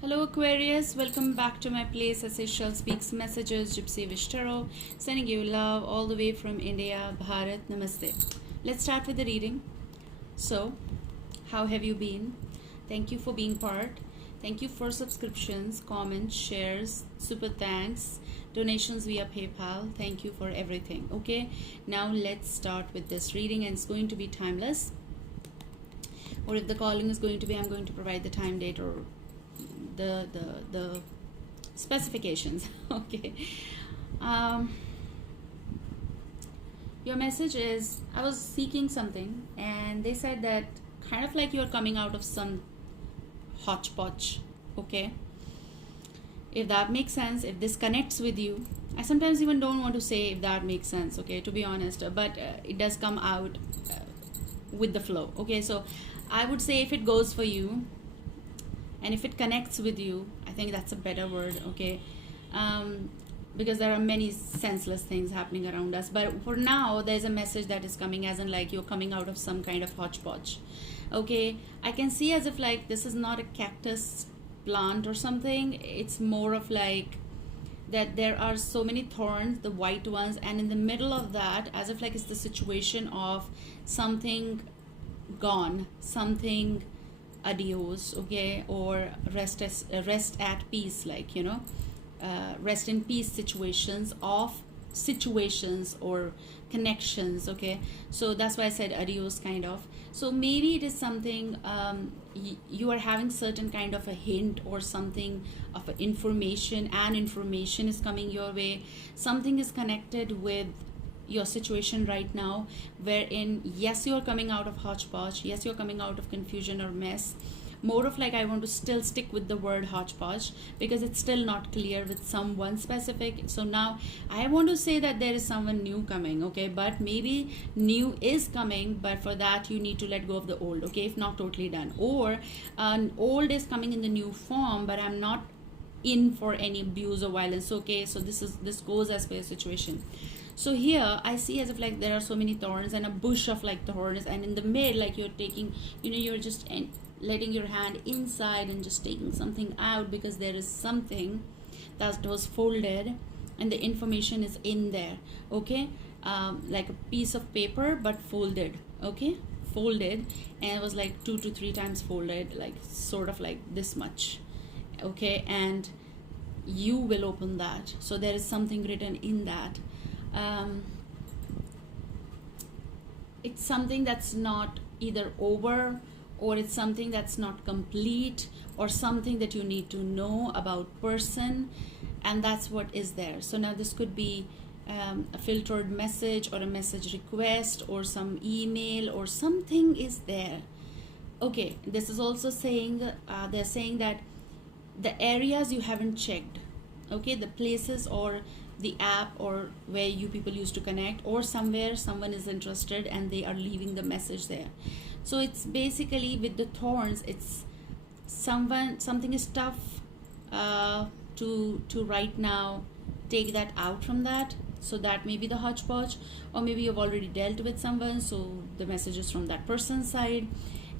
Hello Aquarius, welcome back to my place. Sashell Speaks Messages, Gypsy Vishtaro, sending you love all the way from India, Bharat, Namaste. Let's start with the reading. So, how have you been? Thank you for being part. Thank you for subscriptions, comments, shares, super thanks, donations via PayPal. Thank you for everything. Okay, now let's start with this reading, and it's going to be timeless. Or if the calling is going to be, I'm going to provide the time, date, or the specifications. Okay. Your message is, I was seeking something and they said that kind of like you're coming out of some hodgepodge. Okay, if that makes sense, if this connects with you, I sometimes even don't want to say if that makes sense, okay, to be honest, but it does come out with the flow. Okay, so I would say if it goes for you and if it connects with you, I think that's a better word. Okay, because there are many senseless things happening around us, but for now there's a message that is coming, as in like you're coming out of some kind of hodgepodge. Okay, I can see as if like this is not a cactus plant or something. It's more of like that there are so many thorns, the white ones, and in the middle of that, as if like it's the situation of something gone, something adios, okay, or rest at peace, like, you know, rest in peace situations or connections. Okay, so that's why I said adios, kind of. So maybe it is something, you are having certain kind of a hint or something of information, and information is coming your way. Something is connected with your situation right now, wherein yes, you're coming out of hodgepodge, yes, you're coming out of confusion or mess. More of like, I want to still stick with the word hodgepodge because it's still not clear with someone specific. So now I want to say that there is someone new coming. Okay, but maybe new is coming, but for that you need to let go of the old. Okay, if not totally done, or old is coming in the new form, but I'm not in for any abuse or violence. Okay, so this goes as per your situation. So here I see as if like there are so many thorns and a bush of like thorns, and in the mid, like you're taking, you know, you're just letting your hand inside and just taking something out, because there is something that was folded and the information is in there. Okay, like a piece of paper but folded. Okay, folded, and it was like 2 to 3 times folded, like sort of like this much. Okay, and you will open that, so there is something written in that. It's something that's not either over, or it's something that's not complete, or something that you need to know about person, and that's what is there. So now this could be a filtered message or a message request or some email or something is there. Okay, this is also saying they're saying that the areas you haven't checked, okay, the places or the app or where you people used to connect, or somewhere someone is interested and they are leaving the message there. So it's basically with the thorns, it's something is tough to right now take that out from that. So that may be the hodgepodge, or maybe you've already dealt with someone, so the message is from that person's side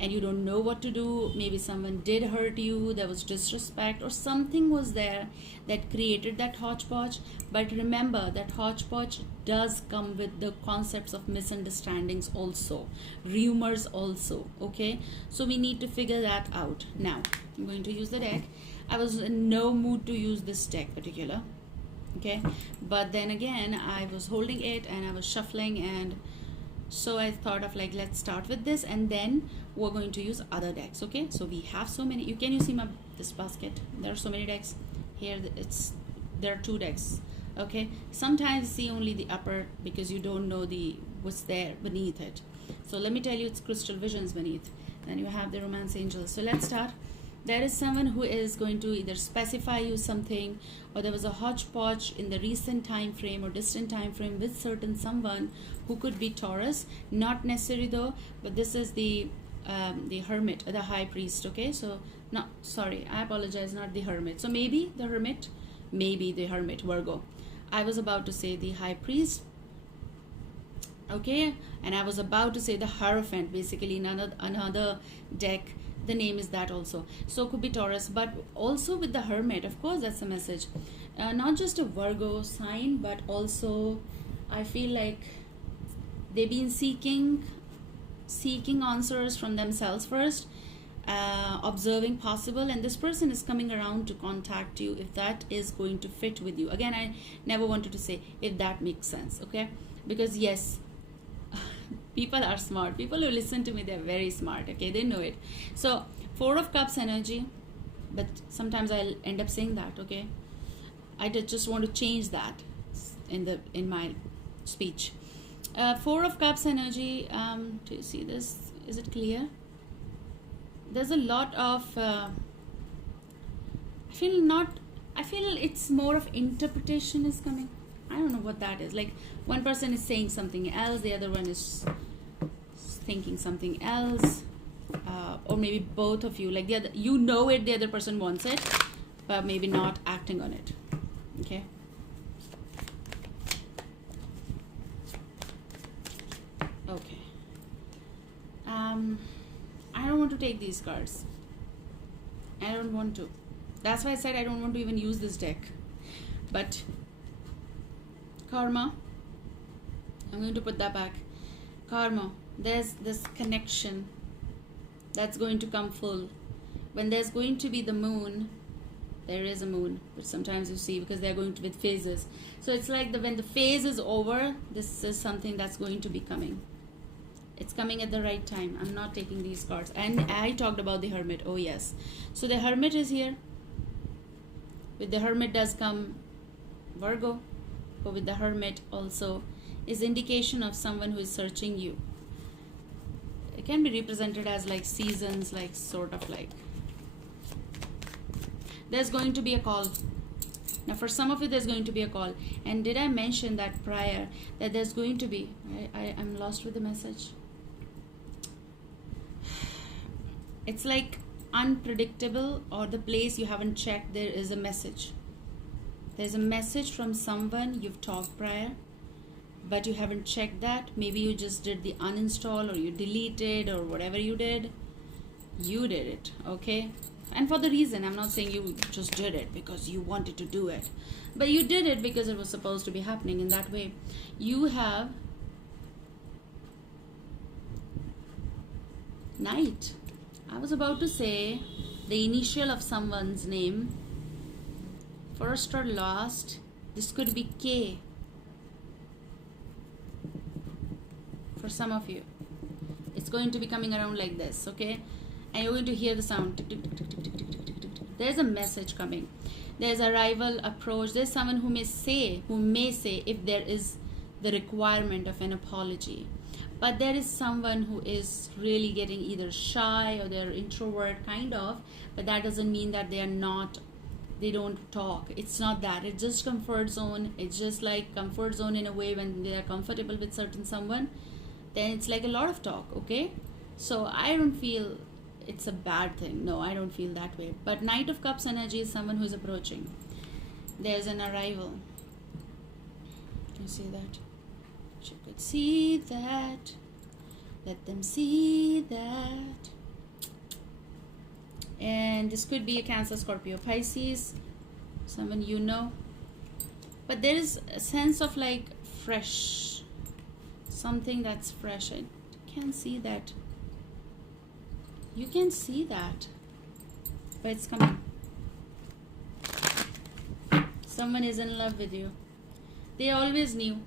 and you don't know what to do. Maybe someone did hurt you, there was disrespect, or something was there that created that hodgepodge. But remember that hodgepodge does come with the concepts of misunderstandings also, rumors also. Okay, so we need to figure that out. Now I'm going to use the deck. I was in no mood to use this deck particular, okay, but then again I was holding it and I was shuffling, and so I thought of like, let's start with this and then we're going to use other decks. Okay, so we have so many. You see this basket, there are so many decks here. There are 2 decks. Okay, sometimes see only the upper because you don't know what's there beneath it. So let me tell you, it's crystal visions beneath. Then you have the romance angels. So let's start. There is someone who is going to either specify you something, or there was a hodgepodge in the recent time frame or distant time frame with certain someone who could be Taurus, not necessary though, but this is the hermit, the high priest. Okay, so no, sorry, I apologize, not the hermit. So maybe the hermit, Virgo. I was about to say the high priest, okay, and I was about to say the Hierophant, basically another deck the name is that also. So could be Taurus, but also with the Hermit, of course, that's a message. Not just a Virgo sign, but also I feel like they've been seeking answers from themselves first, observing possible, and this person is coming around to contact you if that is going to fit with you. Again, I never wanted to say if that makes sense, okay? Because yes, people are smart. People who listen to me, they're very smart, okay? They know it. So 4 of Cups energy, but sometimes I'll end up saying that, okay? I just want to change that in my speech. 4 of Cups energy. Do you see this? Is it clear? There's a lot of I feel it's more of interpretation is coming. I don't know what that is. Like one person is saying something else, the other one is thinking something else, or maybe both of you, like the other, you know it, the other person wants it, but maybe not acting on it. Okay. Okay. I don't want to take these cards. I don't want to. That's why I said I don't want to even use this deck. But karma, I'm going to put that back. Karma, there's this connection that's going to come full. When there's going to be the moon, there is a moon, which sometimes you see because they're going to with phases. So it's like when the phase is over, this is something that's going to be coming. It's coming at the right time. I'm not taking these cards. And I talked about the Hermit. Oh yes. So the Hermit is here. With the Hermit does come Virgo. But with the Hermit also is indication of someone who is searching you. It can be represented as like seasons, like sort of like. There's going to be a call. Now for some of you there's going to be a call. And did I mention that prior, that there's going to be, I'm lost with the message. It's like unpredictable, or the place you haven't checked, there is a message. There's a message from someone you've talked prior, but you haven't checked that. Maybe you just did the uninstall, or you deleted, or whatever you did. You did it, okay? And for the reason, I'm not saying you just did it because you wanted to do it, but you did it because it was supposed to be happening in that way. You have Knight. I was about to say the initial of someone's name, first or last. This could be K for some of you. It's going to be coming around like this, okay? And you're going to hear the sound. There's a message coming. There's arrival, approach. There's someone who may say if there is the requirement of an apology. But there is someone who is really getting either shy or they're introvert kind of, but that doesn't mean that they don't talk. It's not that. It's just comfort zone. It's just like comfort zone in a way. When they are comfortable with certain someone, then it's like a lot of talk, okay? So I don't feel it's a bad thing. No, I don't feel that way. But Knight of Cups energy is someone who's approaching. There's an arrival. Can you see that? You could see that. Let them see that. And this could be a Cancer, Scorpio, Pisces, someone you know. But there is a sense of like fresh, something that's fresh. I can't see that. You can see that, but it's coming. Someone is in love with you. They always knew.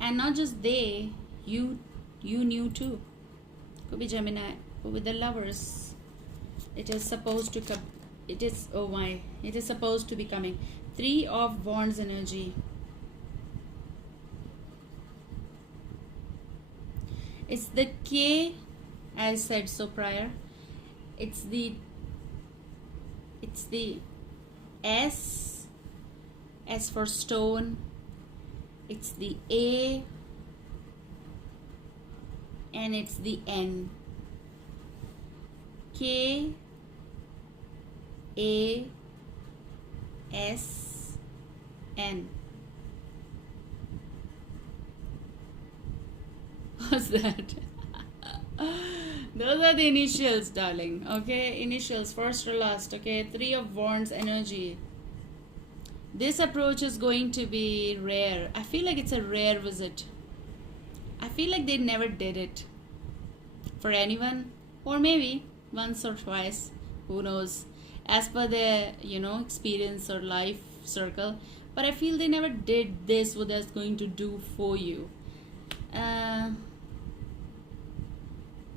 And not just they, you knew too. Could be Gemini. But with the Lovers, it is supposed to come. It is, oh my, it is supposed to be coming. 3 of Wands energy. It's the K, I said so prior. It's the S for stone. It's the A, and it's the N. K, A, S, N. What's that? Those are the initials, darling. Okay, initials, first or last. Okay, 3 of Wands energy. This approach is going to be rare. I feel like it's a rare visit. I feel like they never did it for anyone, or maybe once or twice. Who knows? As per their, experience or life circle. But I feel they never did this. What that's going to do for you.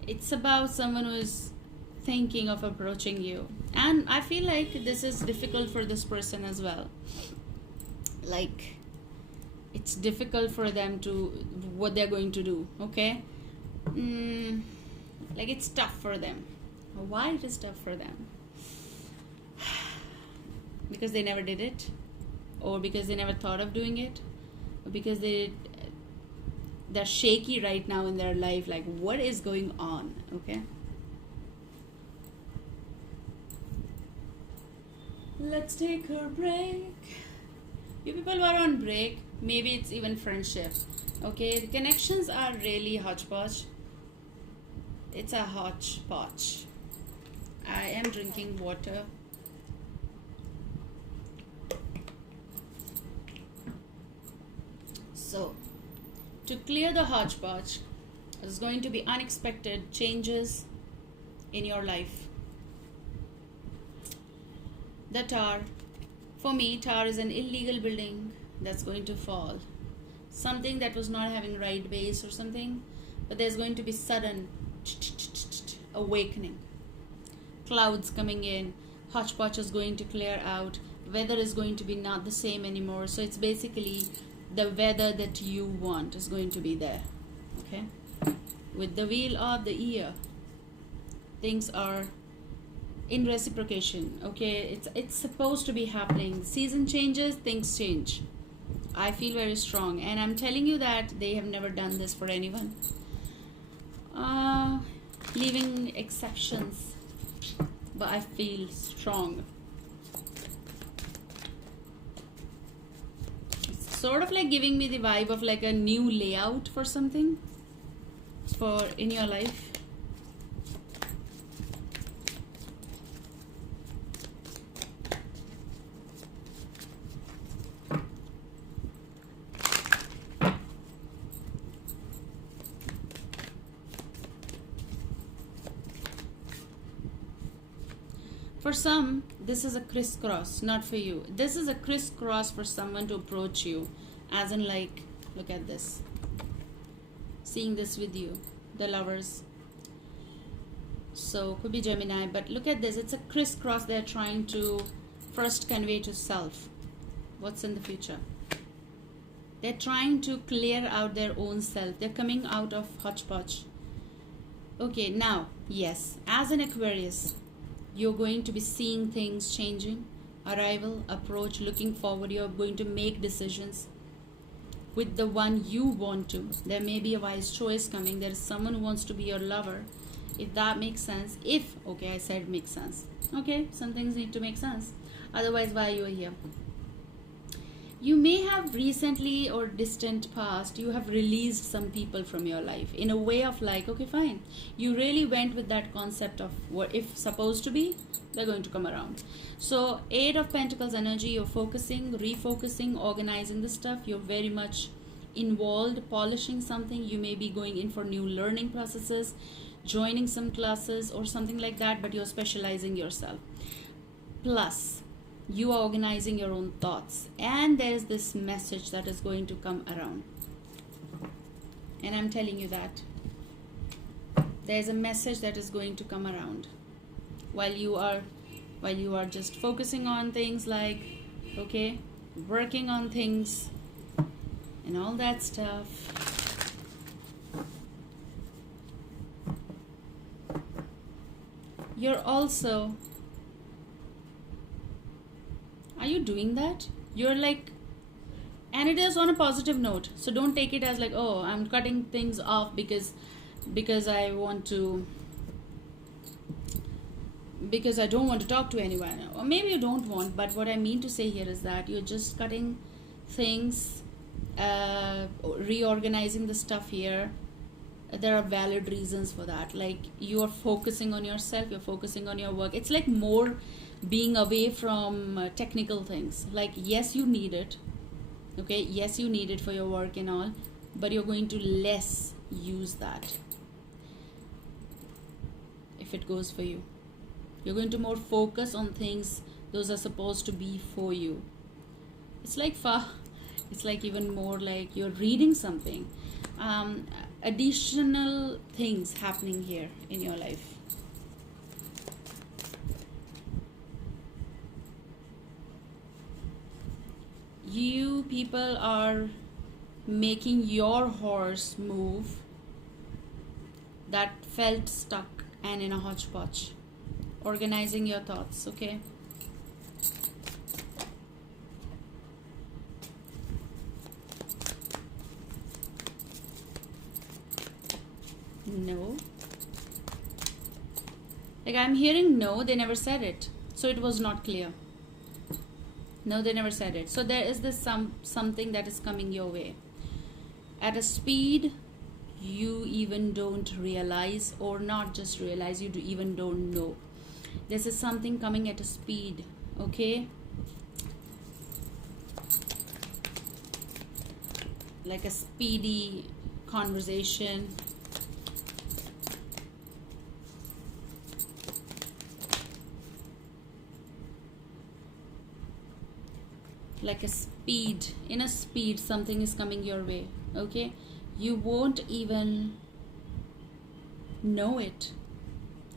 It's about someone who is thinking of approaching you, and I feel like this is difficult for this person as well. Like, it's difficult for them to what they're going to do. Okay, like it's tough for them. Why it is tough for them? Because they never did it, or because they never thought of doing it, or because they're shaky right now in their life. Like, what is going on? Okay, let's take a break. You people were on break. Maybe it's even friendship. Okay, the connections are really hodgepodge. It's a hodgepodge. I am drinking water. So, to clear the hodgepodge, there's going to be unexpected changes in your life. The tower, for me, tower is an illegal building that's going to fall. Something that was not having right base or something, but there's going to be sudden awakening. Clouds coming in, hodgepodge is going to clear out, weather is going to be not the same anymore. So it's basically the weather that you want is going to be there. Okay, with the wheel of the year, things are in reciprocation. Okay, it's supposed to be happening. Season changes, things change. I feel very strong, and I'm telling you that they have never done this for anyone. Leaving exceptions, but I feel strong. It's sort of like giving me the vibe of like a new layout for something for in your life. For some, this is a crisscross, not for you. This is a crisscross for someone to approach you, as in like, look at this. Seeing this with you, the lovers. So, could be Gemini, but look at this. It's a crisscross they're trying to first convey to self. What's in the future? They're trying to clear out their own self. They're coming out of hodgepodge. Okay, now, yes, as an Aquarius, you're going to be seeing things changing, arrival, approach, looking forward. You're going to make decisions with the one you want to. There may be a wise choice coming. There is someone who wants to be your lover, if that makes sense. If, okay, I said makes sense. Okay, some things need to make sense. Otherwise, why you are here? You may have recently or distant past, you have released some people from your life in a way of like, okay, fine. You really went with that concept of what if supposed to be, they're going to come around. So 8 of Pentacles energy, you're focusing, refocusing, organizing the stuff. You're very much involved, polishing something. You may be going in for new learning processes, joining some classes or something like that, but you're specializing yourself. Plus, you are organizing your own thoughts, and there's this message that is going to come around, and I'm telling you that there's a message that is going to come around while you are just focusing on things like, okay, working on things and all that stuff. You're also, are you doing that? You're like, and it is on a positive note, so don't take it as like, oh, I'm cutting things off because I want to, because I don't want to talk to anyone, or maybe you don't want, but what I mean to say here is that you're just cutting things, reorganizing the stuff here, there are valid reasons for that. Like, you are focusing on yourself, you're focusing on your work. It's like more being away from technical things. Like, yes, you need it, okay, yes, you need it for your work and all, but you're going to less use that if it goes for you. You're going to more focus on things those are supposed to be for you. It's like it's like even more like you're reading something. Additional things happening here in your life. You people are making your horse move that felt stuck and in a hodgepodge. Organizing your thoughts, okay? No. Like, I'm hearing no, they never said it. So it was not clear. No, they never said it. So there is this something that is coming your way at a speed you even don't realize, or not just realize, you even don't know. This is something coming at a speed, okay? Like a speedy conversation. Like a speed, in a speed, something is coming your way, okay? You won't even know it.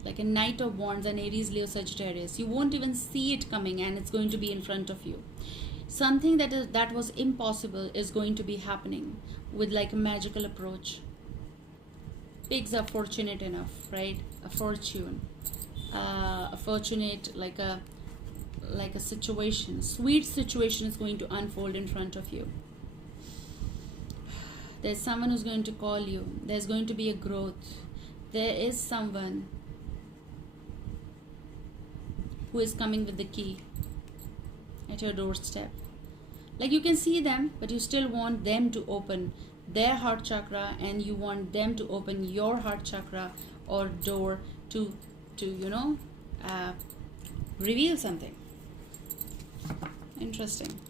Like a Knight of Wands, an Aries, Leo, Sagittarius. You won't even see it coming, and it's going to be in front of you. Something that was impossible is going to be happening with like a magical approach. Pigs are fortunate enough, right? A fortune, a fortunate, like a situation, sweet situation is going to unfold in front of you. There's someone who's going to call you. There's going to be a growth. There is someone who is coming with the key at your doorstep. Like, you can see them, but you still want them to open their heart chakra, and you want them to open your heart chakra or door to you know, reveal something. Interesting.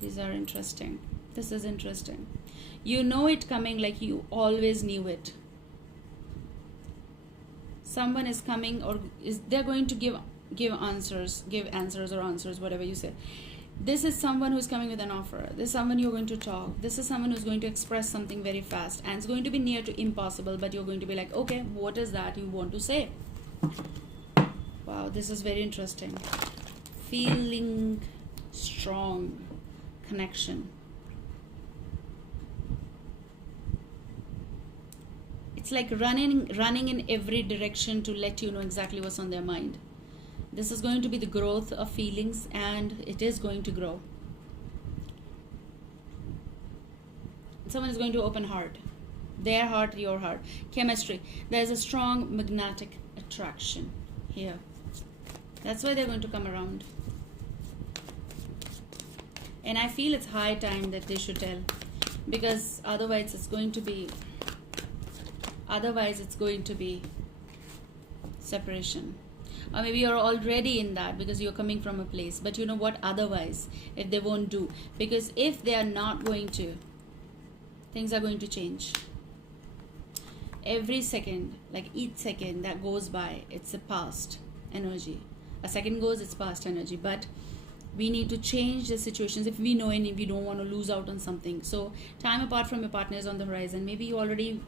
These are interesting. This is interesting. You know it coming, like you always knew it. Someone is coming, or they're going to give answers, whatever you say. This is someone who's coming with an offer. This is someone you're going to talk. This is someone who's going to express something very fast, and it's going to be near to impossible, but you're going to be like, okay, what is that you want to say? Wow, this is very interesting. Feeling strong connection. It's like running in every direction to let you know exactly what's on their mind. This is going to be the growth of feelings, and it is going to grow. Someone is going to open heart. Their heart, your heart. Chemistry. There's a strong magnetic attraction here. That's why they're going to come around. And I feel it's high time that they should tell. Because otherwise it's going to be separation. Or maybe you're already in that because you're coming from a place. But you know what? Otherwise, if they won't do. Because if they are not going to, things are going to change. Every second, like each second that goes by, it's a past energy. A second goes, it's past energy. But we need to change the situations if we know and if we don't want to lose out on something. So time apart from your partner is on the horizon. Maybe you already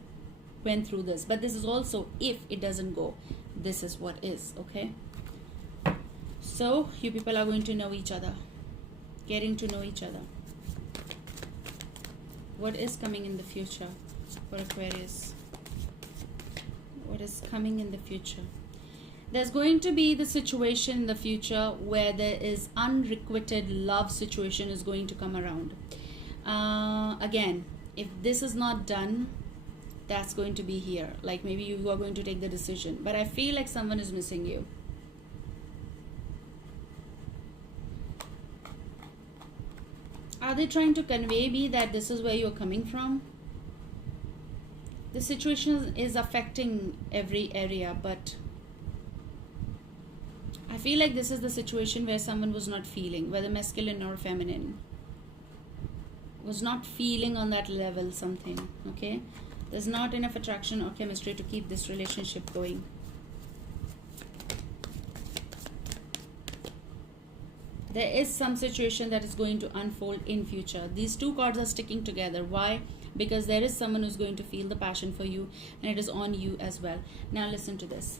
went through this. But this is also, if it doesn't go, this is what is, okay? So you people are going to know each other, getting to know each other. What is coming in the future for Aquarius? What is coming in the future? There's going to be the situation in the future where there is unrequited love situation is going to come around. Again, if this is not done, that's going to be here. Like maybe you are going to take the decision. But I feel like someone is missing you. Are they trying to convey me that this is where you're coming from? The situation is affecting every area, but I feel like this is the situation where someone was not feeling, whether masculine or feminine, was not feeling on that level something, okay? There's not enough attraction or chemistry to keep this relationship going. There is some situation that is going to unfold in future. These two cards are sticking together. Why? Because there is someone who's going to feel the passion for you, and it is on you as well. Now listen to this.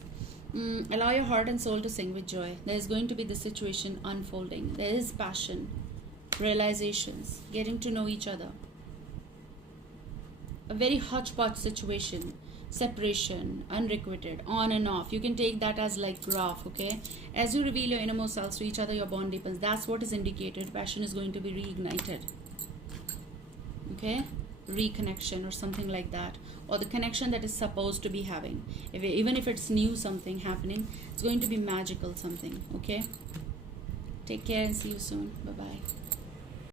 Allow your heart and soul to sing with joy. There is going to be this situation unfolding. There is passion, realizations, getting to know each other. A very hodgepodge situation. Separation, unrequited, on and off. You can take that as like graph, okay? As you reveal your innermost selves to each other, your bond deepens. That's what is indicated. Passion is going to be reignited, okay? Reconnection or something like that, or the connection that is supposed to be having. Even if it's new something happening, it's going to be magical something, okay? Take care and see you soon. Bye-bye.